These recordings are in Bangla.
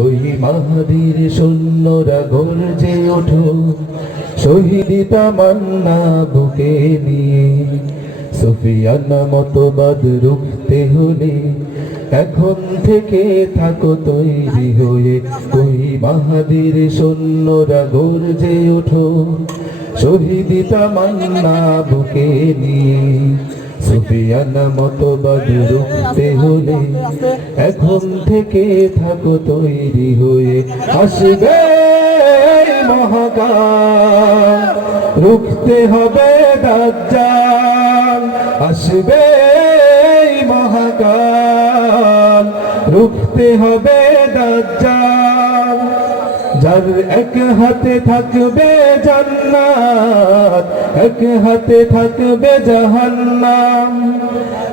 ওই মাহাদির সৈন্যরা গর্জে ওঠো শহীদিতা মান্না বুকে নিয়ে। সুফিয়ানা মতবাদ রুখতে হলে এখন থেকে থাকো তৈরি হয়ে। ওই মাহাদির সৈন্যরা গর্জে ওঠো শহীদিতা মান্না বুকে নিয়ে। সুফিয়ানা মতবাদ রুখতে হলে এখন থেকে থাকো তৈরি হয়ে। আসবে মহাকাল, রুখতে হবে দাজ্জাল। আসবে মহাকাল, রুখতে হবে দাজ্জাল। যার এক হাতে থাকবে জান্নাত এক হাতে থাকবে জাহান্নাম।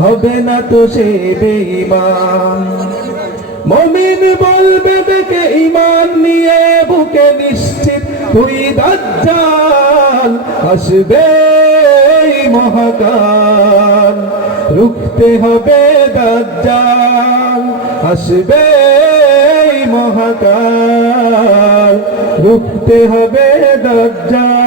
হবে না তো সে বেঈমান। মমিন বলবে ডেকে ইমান নিয়ে বুকে নিশ্চিত, তুই দাজ্জাল, আসবে মহাকাল। রুখতে হবে দাজ্জাল, আসবে মহাকাল। রুখতে হবে দাজ্জাল